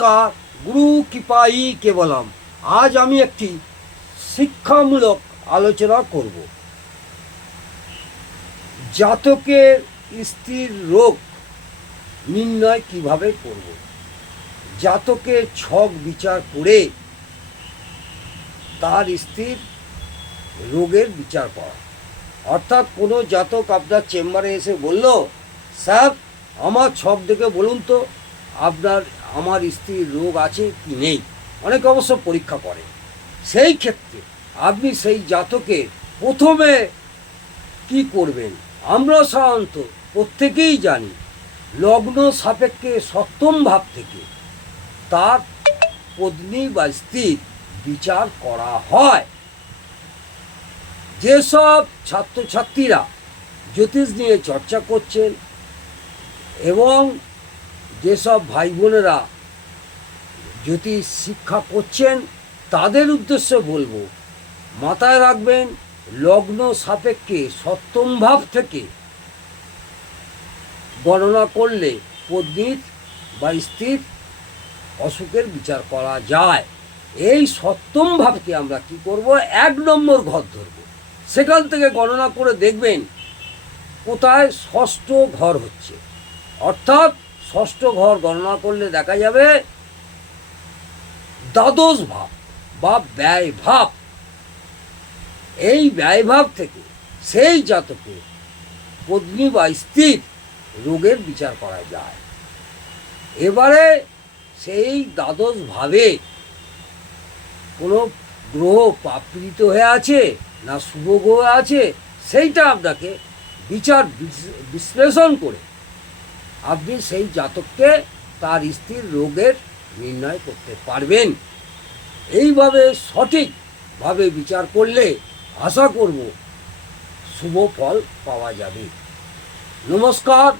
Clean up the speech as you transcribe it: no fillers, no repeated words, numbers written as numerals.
নমস্কার, গুরু কৃপাই কেবলম। আজ আমি একটি শিক্ষামূলক আলোচনা করব। জাতকের স্ত্রীর রোগ নির্ণয় কিভাবে করব। জাতকের ছক বিচার করে তার স্ত্রীর রোগের বিচার করা। অর্থাৎ কোনো জাতক আপনার চেম্বারে এসে বলল, স্যার আমার ছক দেখে বলুন তো আমার স্ত্রীর রোগ আছে কি নেই। অনেকে অবশ্য পরীক্ষা করে। সেই ক্ষেত্রে আপনি সেই জাতকের প্রথমে কি করবেন, আমরা সাধারণত প্রত্যেকেই জানি লগ্ন সাপেক্ষে সপ্তম ভাব থেকে তার পত্নী বা স্ত্রীর বিচার করা হয়। যেসব ছাত্রছাত্রীরা জ্যোতিষ নিয়ে চর্চা করছেন এবং যেসব ভাই বোনেরা জ্যোতিষ শিক্ষা করছেন তাদের উদ্দেশ্যে বলবো, মাথায় রাখবেন লগ্ন সাপেক্ষে সপ্তম ভাব থেকে গণনা করলে পত্নীর বা স্ত্রীর অসুখের বিচার করা যায়। এই সপ্তম ভাবকে আমরা কি করব, 1 নম্বর ঘর ধরব। সেখান থেকে গণনা করে দেখবেন কোথায় ষষ্ঠ ঘর হচ্ছে। অর্থাৎ ষষ্ঠ ঘর গণনা করলে দেখা যাবে দ্বাদশ ভাব বা ব্যয় ভাব। এই ব্যয় ভাব থেকে সেই জাতকের পত্নী বা স্ত্রীর রোগের বিচার করা যায়। এবারে সেই দ্বাদশ ভাবে কোনো গ্রহ পাপীড়িত হয়ে আছে না শুভ গ্রহ আছে, সেইটা আপনাকে বিশ্লেষণ করে আপনি সেই জাতককে তার স্ত্রীর রোগের নির্ণয় করতে পারবেন। এইভাবে সঠিকভাবে বিচার করলে আশা করব শুভ ফল পাওয়া যাবে। নমস্কার।